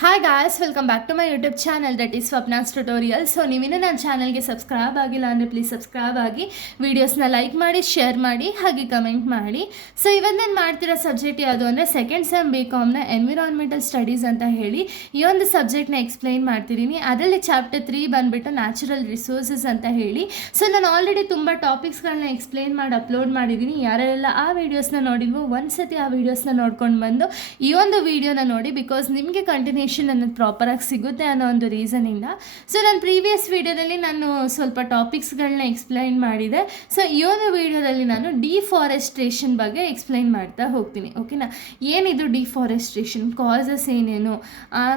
Hi guys, welcome back to my YouTube channel that is Swapna's tutorial. So ನೀವಿನ್ನೂ ನನ್ನ ಚಾನಲ್ಗೆ subscribe ಆಗಿಲ್ಲ ಅಂದರೆ ಪ್ಲೀಸ್ ಸಬ್ಸ್ಕ್ರೈಬ್ ಆಗಿ, ವೀಡಿಯೋಸ್ನ ಲೈಕ್ ಮಾಡಿ, ಶೇರ್ ಮಾಡಿ, ಹಾಗೆ ಕಮೆಂಟ್ ಮಾಡಿ. ಸೊ ಇವತ್ತು ನಾನು ಮಾಡ್ತಿರೋ ಸಬ್ಜೆಕ್ಟ್ ಯಾವುದು ಅಂದರೆ ಸೆಕೆಂಡ್ ಸೆಮ್ BComನ ಎನ್ವಿರಾನ್ಮೆಂಟಲ್ ಸ್ಟಡೀಸ್ ಅಂತ ಹೇಳಿ ಈ ಒಂದು ಸಬ್ಜೆಕ್ಟ್ನ ಎಕ್ಸ್ಪ್ಲೈನ್ ಮಾಡ್ತಿದ್ದೀನಿ. ಅದರಲ್ಲಿ ಚಾಪ್ಟರ್ 3 ಬಂದುಬಿಟ್ಟು ನ್ಯಾಚುರಲ್ ರಿಸೋರ್ಸಸ್ ಅಂತ ಹೇಳಿ. ಸೊ ನಾನು ಆಲ್ರೆಡಿ ತುಂಬ ಟಾಪಿಕ್ಸ್ಗಳನ್ನ ಎಕ್ಸ್ಪ್ಲೈನ್ ಮಾಡಿ ಅಪ್ಲೋಡ್ ಮಾಡಿದ್ದೀನಿ. ಯಾರೆಲ್ಲ ಆ ವೀಡಿಯೋಸ್ನ ನೋಡಿದ್ವೋ ಒಂದ್ಸತಿ ಆ ವೀಡಿಯೋಸ್ನ ನೋಡ್ಕೊಂಡು ಬಂದು ಈ ಒಂದು ವೀಡಿಯೋನ ನೋಡಿ, ಬಿಕಾಸ್ ನಿಮಗೆ ಕಂಟಿನ್ಯೂಷನ್ ಅನ್ನೋದು ಪ್ರಾಪರಾಗಿ ಸಿಗುತ್ತೆ ಅನ್ನೋ ಒಂದು ರೀಸನಿಂದ. ಸೊ ನಾನು ಪ್ರೀವಿಯಸ್ ವೀಡಿಯೋದಲ್ಲಿ ನಾನು ಸ್ವಲ್ಪ ಟಾಪಿಕ್ಸ್ಗಳನ್ನ ಎಕ್ಸ್ಪ್ಲೈನ್ ಮಾಡಿದೆ. ಸೊ ಈ ಒಂದು ವೀಡಿಯೋದಲ್ಲಿ ನಾನು ಡಿಫಾರೆಸ್ಟ್ರೇಷನ್ ಬಗ್ಗೆ ಎಕ್ಸ್ಪ್ಲೈನ್ ಮಾಡ್ತಾ ಹೋಗ್ತೀನಿ. ಓಕೆನಾ, ಏನಿದು ಡಿಫಾರೆಸ್ಟ್ರೇಷನ್, ಕಾಸಸ್ ಏನೇನು,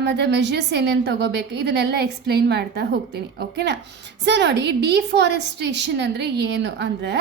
ಮತ್ತು ಮೆಷರ್ಸ್ ಏನೇನು ತಗೋಬೇಕು, ಇದನ್ನೆಲ್ಲ ಎಕ್ಸ್ಪ್ಲೈನ್ ಮಾಡ್ತಾ ಹೋಗ್ತೀನಿ. ಓಕೆನಾ, ಸೊ ನೋಡಿ, ಡಿಫಾರೆಸ್ಟ್ರೇಷನ್ ಅಂದರೆ ಏನು ಅಂದರೆ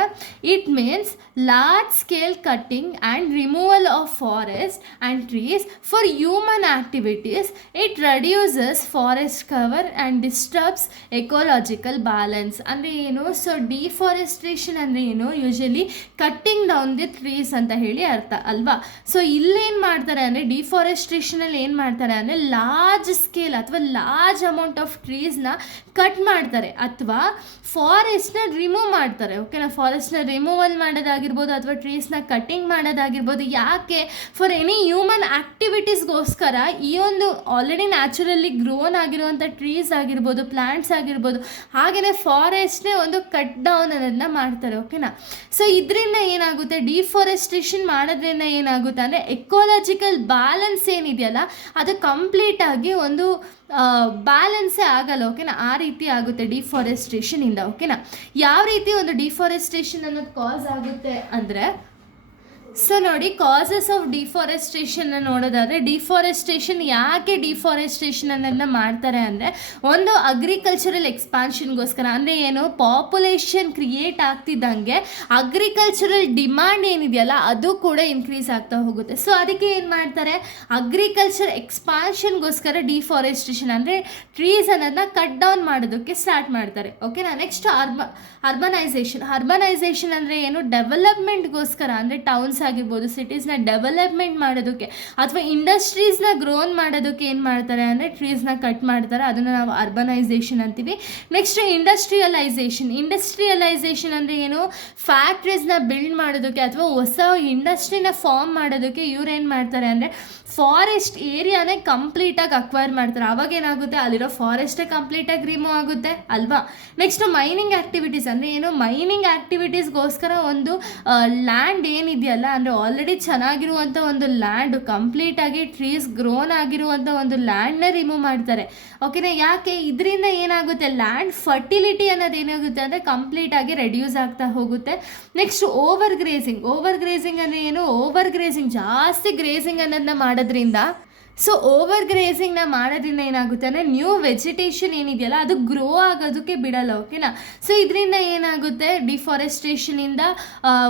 it means large scale cutting and removal of forest and trees for human activities. It reduces forest cover and disturbs ecological balance. ಅಂದರೆ ಏನು? ಸೊ ಡಿಫಾರೆಸ್ಟ್ರೇಷನ್ ಅಂದರೆ ಏನು? Usually cutting down the trees ಅಂತ ಹೇಳಿ ಅರ್ಥ ಅಲ್ವಾ. ಸೊ ಇಲ್ಲೇನು ಮಾಡ್ತಾರೆ ಅಂದರೆ ಡಿಫಾರೆಸ್ಟ್ರೇಷನಲ್ಲಿ ಏನು ಮಾಡ್ತಾರೆ ಅಂದರೆ ಲಾರ್ಜ್ ಸ್ಕೇಲ್ ಅಥವಾ ಲಾರ್ಜ್ ಅಮೌಂಟ್ ಆಫ್ ಟ್ರೀಸ್ನ ಕಟ್ ಮಾಡ್ತಾರೆ ಅಥವಾ ಫಾರೆಸ್ಟ್ನ ರಿಮೂವ್ ಮಾಡ್ತಾರೆ. ಓಕೆನಾ, ಫಾರೆಸ್ಟ್ನ ರಿಮೂವಲ್ ಮಾಡೋದಾಗಿರ್ಬೋದು ಅಥವಾ ಟ್ರೀಸ್ನ ಕಟ್ಟಿಂಗ್ ಮಾಡೋದಾಗಿರ್ಬೋದು. ಯಾಕೆ? ಫಾರ್ ಎನಿ ಹ್ಯೂಮನ್ ಆ್ಯಕ್ಟಿವಿಟೀಸ್ಗೋಸ್ಕರ ಈ ಒಂದು ಆಲ್ರೆಡಿ ನ್ಯಾಚುರಲಿ ಗ್ರೋನ್ ಆಗಿರುವಂಥ ಟ್ರೀಸ್ ಆಗಿರ್ಬೋದು, ಪ್ಲ್ಯಾಂಟ್ಸ್ ಆಗಿರ್ಬೋದು, ಹಾಗೆಯೇ ಫಾರೆಸ್ಟ್ನೇ ಒಂದು ಕಟ್ ಡೌನ್ ಅನ್ನೋದನ್ನ ಮಾಡ್ತಾರೆ. ಓಕೆನಾ, ಸೊ ಇದರಿಂದ ಏನಾಗುತ್ತೆ, ಡಿಫಾರೆಸ್ಟ್ರೇಷನ್ ಮಾಡೋದ್ರಿಂದ ಏನಾಗುತ್ತೆ ಅಂದರೆ ಎಕೋಲಾಜಿಕಲ್ ಬ್ಯಾಲೆನ್ಸ್ ಏನಿದೆಯಲ್ಲ ಅದು ಕಂಪ್ಲೀಟಾಗಿ ಒಂದು ಬ್ಯಾಲೆನ್ಸೇ ಆಗಲ್ಲ. ಓಕೆನಾ, ಆ ರೀತಿ ಆಗುತ್ತೆ ಡಿಫಾರೆಸ್ಟ್ರೇಷನಿಂದ. ಓಕೆನಾ, ಯಾವ ರೀತಿ ಒಂದು ಡಿಫಾರೆಸ್ಟ್ರೇಷನ್ ಅನ್ನೋದು ಕಾಸ್ ಆಗುತ್ತೆ ಅಂದರೆ, ಸೊ ನೋಡಿ, ಕಾಸಸ್ ಆಫ್ ಡಿಫಾರೆಸ್ಟ್ರೇಷನ್ನ ನೋಡೋದಾದರೆ ಡಿಫಾರೆಸ್ಟ್ರೇಷನ್ ಯಾಕೆ ಡಿಫಾರೆಸ್ಟ್ರೇಷನ್ ಅನ್ನೋದನ್ನ ಮಾಡ್ತಾರೆ ಅಂದರೆ ಒಂದು ಅಗ್ರಿಕಲ್ಚರಲ್ ಎಕ್ಸ್ಪಾನ್ಷನ್ಗೋಸ್ಕರ. ಅಂದರೆ ಏನು? ಪಾಪ್ಯುಲೇಷನ್ ಕ್ರಿಯೇಟ್ ಆಗ್ತಿದ್ದಂಗೆ ಅಗ್ರಿಕಲ್ಚರಲ್ ಡಿಮ್ಯಾಂಡ್ ಏನಿದೆಯಲ್ಲ ಅದು ಕೂಡ ಇನ್ಕ್ರೀಸ್ ಆಗ್ತಾ ಹೋಗುತ್ತೆ. ಸೊ ಅದಕ್ಕೆ ಏನು ಮಾಡ್ತಾರೆ, ಅಗ್ರಿಕಲ್ಚರ್ ಎಕ್ಸ್ಪಾನ್ಷನ್ಗೋಸ್ಕರ ಡಿಫಾರೆಸ್ಟ್ರೇಷನ್ ಅಂದರೆ ಟ್ರೀಸ್ ಅನ್ನೋದನ್ನ ಕಟ್ ಡೌನ್ ಮಾಡೋದಕ್ಕೆ ಸ್ಟಾರ್ಟ್ ಮಾಡ್ತಾರೆ. ಓಕೆನಾ, ನೆಕ್ಸ್ಟ್ ಅರ್ಬನೈಸೇಷನ್ ಅಂದರೆ ಏನು? ಡೆವಲಪ್ಮೆಂಟ್ಗೋಸ್ಕರ, ಅಂದರೆ ಟೌನ್ಸ್ ಆಗಿರ್ಬೋದು, ಸಿಟೀಸ್ನ ಡೆವಲಪ್ಮೆಂಟ್ ಮಾಡೋದಕ್ಕೆ ಅಥವಾ ಇಂಡಸ್ಟ್ರೀಸ್ನ ಗ್ರೋನ್ ಮಾಡೋದಕ್ಕೆ ಏನು ಮಾಡ್ತಾರೆ ಅಂದರೆ ಟ್ರೀಸ್ನ ಕಟ್ ಮಾಡ್ತಾರೆ. ಅದನ್ನು ನಾವು ಅರ್ಬನೈಸೇಷನ್ ಅಂತೀವಿ. ನೆಕ್ಸ್ಟ್ ಇಂಡಸ್ಟ್ರಿಯಲೈಸೇಷನ್ ಅಂದರೆ ಏನು? ಫ್ಯಾಕ್ಟ್ರೀಸ್ನ ಬಿಲ್ಡ್ ಮಾಡೋದಕ್ಕೆ ಅಥವಾ ಹೊಸ ಇಂಡಸ್ಟ್ರಿನ ಫಾರ್ಮ್ ಮಾಡೋದಕ್ಕೆ ಇವ್ರು ಏನು ಮಾಡ್ತಾರೆ ಅಂದರೆ ಫಾರೆಸ್ಟ್ ಏರಿಯಾನೇ ಕಂಪ್ಲೀಟಾಗಿ ಅಕ್ವೈರ್ ಮಾಡ್ತಾರೆ. ಅವಾಗ ಏನಾಗುತ್ತೆ, ಅಲ್ಲಿರೋ ಫಾರೆಸ್ಟೇ ಕಂಪ್ಲೀಟಾಗಿ ರಿಮೂವ್ ಆಗುತ್ತೆ ಅಲ್ವಾ. ನೆಕ್ಸ್ಟ್ ಮೈನಿಂಗ್ ಆ್ಯಕ್ಟಿವಿಟೀಸ್ ಅಂದರೆ ಏನು? ಮೈನಿಂಗ್ ಆ್ಯಕ್ಟಿವಿಟೀಸ್ಗೋಸ್ಕರ ಒಂದು ಲ್ಯಾಂಡ್ ಏನಿದೆಯಲ್ಲ, ಅಂದರೆ ಆಲ್ರೆಡಿ ಚೆನ್ನಾಗಿರುವಂಥ ಒಂದು ಲ್ಯಾಂಡ್, ಕಂಪ್ಲೀಟಾಗಿ ಟ್ರೀಸ್ ಗ್ರೋನ್ ಆಗಿರುವಂಥ ಒಂದು ಲ್ಯಾಂಡ್ನ ರಿಮೂವ್ ಮಾಡ್ತಾರೆ. ಓಕೆನಾ, ಯಾಕೆ? ಇದರಿಂದ ಏನಾಗುತ್ತೆ, ಲ್ಯಾಂಡ್ ಫರ್ಟಿಲಿಟಿ ಅನ್ನೋದು ಏನಾಗುತ್ತೆ ಅಂದರೆ ಕಂಪ್ಲೀಟಾಗಿ ರೆಡ್ಯೂಸ್ ಆಗ್ತಾ ಹೋಗುತ್ತೆ. ನೆಕ್ಸ್ಟ್ ಓವರ್ ಗ್ರೇಸಿಂಗ್ ಅಂದರೆ ಏನು? ಓವರ್ ಗ್ರೇಸಿಂಗ್, ಜಾಸ್ತಿ ಗ್ರೇಸಿಂಗ್ ಅನ್ನೋದನ್ನ ಮಾಡೋದ್ರಿಂದ, ಸೊ ಓವರ್ ಗ್ರೇಸಿಂಗ್ನ ಮಾಡೋದ್ರಿಂದ ಏನಾಗುತ್ತೆ ಅಂದರೆ ನ್ಯೂ ವೆಜಿಟೇಷನ್ ಏನಿದೆಯಲ್ಲ ಅದು ಗ್ರೋ ಆಗೋದಕ್ಕೆ ಬಿಡಲ್ಲ. ಓಕೆನಾ, ಸೊ ಇದರಿಂದ ಏನಾಗುತ್ತೆ, ಡಿಫಾರೆಸ್ಟ್ರೇಷನಿಂದ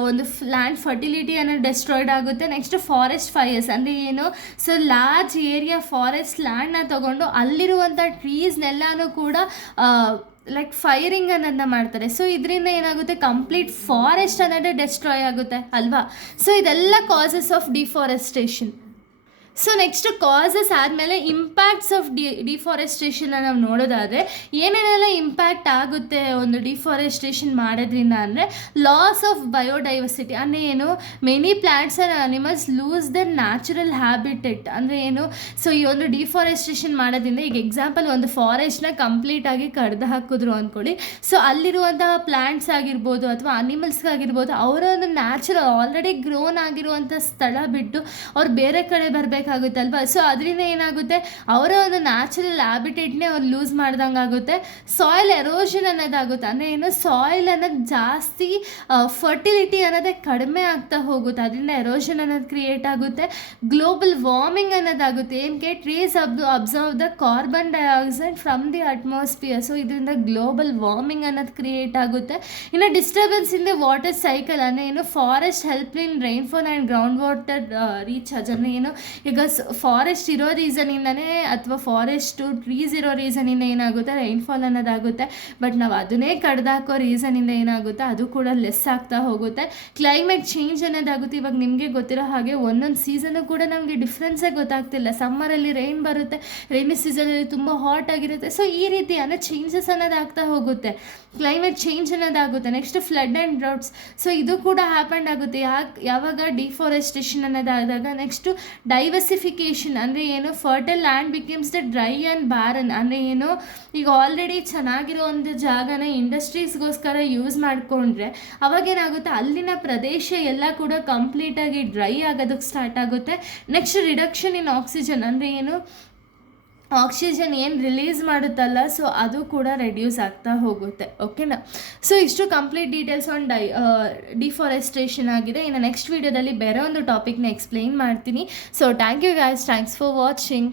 ಒಂದು ಲ್ಯಾಂಡ್ ಫರ್ಟಿಲಿಟಿ ಅನ್ನೋದು ಡೆಸ್ಟ್ರಾಯ್ಡ್ ಆಗುತ್ತೆ. ನೆಕ್ಸ್ಟ್ ಫಾರೆಸ್ಟ್ ಫೈರ್ಸ್ ಅಂದರೆ ಏನು? ಸೊ ಲಾರ್ಜ್ ಏರಿಯಾ ಫಾರೆಸ್ಟ್ ಲ್ಯಾಂಡ್ನ ತೊಗೊಂಡು ಅಲ್ಲಿರುವಂಥ ಟ್ರೀಸ್ನೆಲ್ಲನೂ ಕೂಡ ಲೈಕ್ ಫೈರಿಂಗ್ ಅನ್ನೋದನ್ನ ಮಾಡ್ತಾರೆ. ಸೊ ಇದರಿಂದ ಏನಾಗುತ್ತೆ, ಕಂಪ್ಲೀಟ್ ಫಾರೆಸ್ಟ್ ಅನ್ನೋದೇ ಡೆಸ್ಟ್ರಾಯ್ ಆಗುತ್ತೆ ಅಲ್ವಾ. ಸೊ ಇದೆಲ್ಲ causes of deforestation. So next causes ಆದಮೇಲೆ ಇಂಪ್ಯಾಕ್ಟ್ಸ್ ಆಫ್ ಡಿಫಾರೆಸ್ಟ್ರೇಷನ್ನ ನಾವು ನೋಡೋದಾದರೆ ಏನೇನೆಲ್ಲ ಇಂಪ್ಯಾಕ್ಟ್ ಆಗುತ್ತೆ ಒಂದು ಡಿಫಾರೆಸ್ಟ್ರೇಷನ್ ಮಾಡೋದ್ರಿಂದ ಅಂದರೆ ಲಾಸ್ ಆಫ್ ಬಯೋಡೈವರ್ಸಿಟಿ ಅಂದರೆ ಏನು? Many plants and animals lose their natural habitat. ಅಂದರೆ ಏನು? ಸೊ ಈ ಒಂದು ಡಿಫಾರೆಸ್ಟ್ರೇಷನ್ ಮಾಡೋದ್ರಿಂದ, ಈಗ ಎಕ್ಸಾಂಪಲ್ ಒಂದು ಫಾರೆಸ್ಟ್ನ ಕಂಪ್ಲೀಟಾಗಿ ಕಡ್ದು ಹಾಕಿದ್ರು ಅಂದ್ಕೊಳ್ಳಿ. ಸೊ ಅಲ್ಲಿರುವಂತಹ ಪ್ಲಾಂಟ್ಸ್ ಆಗಿರ್ಬೋದು ಅಥವಾ ಅನಿಮಲ್ಸ್ಗಾಗಿರ್ಬೋದು, ಅವರ ಒಂದು ನ್ಯಾಚುರಲ್ ಆಲ್ರೆಡಿ ಗ್ರೋನ್ ಆಗಿರುವಂಥ ಸ್ಥಳ ಬಿಟ್ಟು ಅವ್ರು ಬೇರೆ ಕಡೆ ಬರಬೇಕಾಗುತ್ತಲ್ವ. ಸೊ ಅದರಿಂದ ಏನಾಗುತ್ತೆ, ಅವರ ಒಂದು ನ್ಯಾಚುರಲ್ ಹ್ಯಾಬಿಟೇಟ್ನೇ ಅವ್ರು ಲೂಸ್ ಮಾಡ್ದಂಗೆ ಆಗುತ್ತೆ. ಸಾಯಿಲ್ ಎರೋಷನ್ ಅನ್ನೋದಾಗುತ್ತೆ. ಅಂದರೆ ಏನು? ಸಾಯಿಲ್ ಅನ್ನೋದು ಜಾಸ್ತಿ ಫರ್ಟಿಲಿಟಿ ಅನ್ನೋದೇ ಕಡಿಮೆ ಆಗ್ತಾ ಹೋಗುತ್ತೆ. ಅದರಿಂದ ಎರೋಷನ್ ಅನ್ನೋದು ಕ್ರಿಯೇಟ್ ಆಗುತ್ತೆ. ಗ್ಲೋಬಲ್ ವಾರ್ಮಿಂಗ್ ಅನ್ನೋದಾಗುತ್ತೆ. ಏನಕ್ಕೆ? Trees absorb the carbon dioxide from the atmosphere. So ಇದರಿಂದ ಗ್ಲೋಬಲ್ ವಾರ್ಮಿಂಗ್ ಅನ್ನೋದು ಕ್ರಿಯೇಟ್ ಆಗುತ್ತೆ. ಇನ್ನು disturbance in the water cycle ಅಂದರೆ ಏನು? Forest help in rainfall and ground water recharge. ಅಂದರೆ ಏನು? ಈಗ ಫಾರೆಸ್ಟ್ ಇರೋ ರೀಸನಿಂದನೇ ಅಥವಾ ಫಾರೆಸ್ಟು ಟ್ರೀಸ್ ಇರೋ ರೀಸನಿಂದ ಏನಾಗುತ್ತೆ ರೈನ್ಫಾಲ್ ಅನ್ನೋದಾಗುತ್ತೆ. ಬಟ್ ನಾವು ಅದನ್ನೇ ಕಡ್ದಾಕೋ ರೀಸನಿಂದ ಏನಾಗುತ್ತೆ ಅದು ಕೂಡ ಲೆಸ್ ಆಗ್ತಾ ಹೋಗುತ್ತೆ. ಕ್ಲೈಮೇಟ್ ಚೇಂಜ್ ಅನ್ನೋದಾಗುತ್ತೆ. ಇವಾಗ ನಿಮಗೆ ಗೊತ್ತಿರೋ ಹಾಗೆ ಒಂದೊಂದು ಸೀಸನ್ನು ಕೂಡ ನಮಗೆ ಡಿಫ್ರೆನ್ಸೇ ಗೊತ್ತಾಗ್ತಿಲ್ಲ. ಸಮ್ಮರಲ್ಲಿ ರೈನ್ ಬರುತ್ತೆ, ರೈನಿ ಸೀಸನಲ್ಲಿ ತುಂಬ ಹಾಟ್ ಆಗಿರುತ್ತೆ. ಸೊ ಈ ರೀತಿ ಚೇಂಜಸ್ ಅನ್ನೋದಾಗ್ತಾ ಹೋಗುತ್ತೆ, ಕ್ಲೈಮೇಟ್ ಚೇಂಜ್ ಅನ್ನೋದಾಗುತ್ತೆ. Next flood and droughts, so ಇದು ಕೂಡ ಹ್ಯಾಪಂಡ್ ಆಗುತ್ತೆ. ಯಾವಾಗ ಡಿಫಾರೆಸ್ಟೇಷನ್ ಅನ್ನೋದಾದಾಗ. ನೆಕ್ಸ್ಟು ಡೈವರ್ಸಿಫಿಕೇಷನ್ ಅಂದರೆ ಏನು, fertile land becomes the dry and barren ಅಂದರೆ ಏನು, ಈಗ ಆಲ್ರೆಡಿ ಚೆನ್ನಾಗಿರೋ ಒಂದು ಜಾಗನ ಇಂಡಸ್ಟ್ರೀಸ್ಗೋಸ್ಕರ ಯೂಸ್ ಮಾಡಿಕೊಂಡ್ರೆ ಅವಾಗೇನಾಗುತ್ತೆ ಅಲ್ಲಿನ ಪ್ರದೇಶ ಎಲ್ಲ ಕೂಡ ಕಂಪ್ಲೀಟಾಗಿ ಡ್ರೈ ಆಗೋದಕ್ಕೆ ಸ್ಟಾರ್ಟ್ ಆಗುತ್ತೆ. ನೆಕ್ಸ್ಟ್ ರಿಡಕ್ಷನ್ ಇನ್ ಆಕ್ಸಿಜನ್ ಅಂದರೆ ಏನು, ಆಕ್ಸಿಜನ್ ಏನು ರಿಲೀಸ್ ಮಾಡುತ್ತಲ್ಲ ಸೊ ಅದು ಕೂಡ ರೆಡ್ಯೂಸ್ ಆಗ್ತಾ ಹೋಗುತ್ತೆ. ಓಕೆನಾ. ಸೊ ಇಷ್ಟು ಕಂಪ್ಲೀಟ್ ಡೀಟೇಲ್ಸ್ ಆನ್ ಡಿಫಾರೆಸ್ಟೇಷನ್ ಆಗಿದೆ. ಇನ್ನು ನೆಕ್ಸ್ಟ್ ವೀಡಿಯೋದಲ್ಲಿ ಬೇರೆ ಒಂದು ಟಾಪಿಕ್ನ ಎಕ್ಸ್ಪ್ಲೈನ್ ಮಾಡ್ತೀನಿ. So thank you guys, thanks for watching.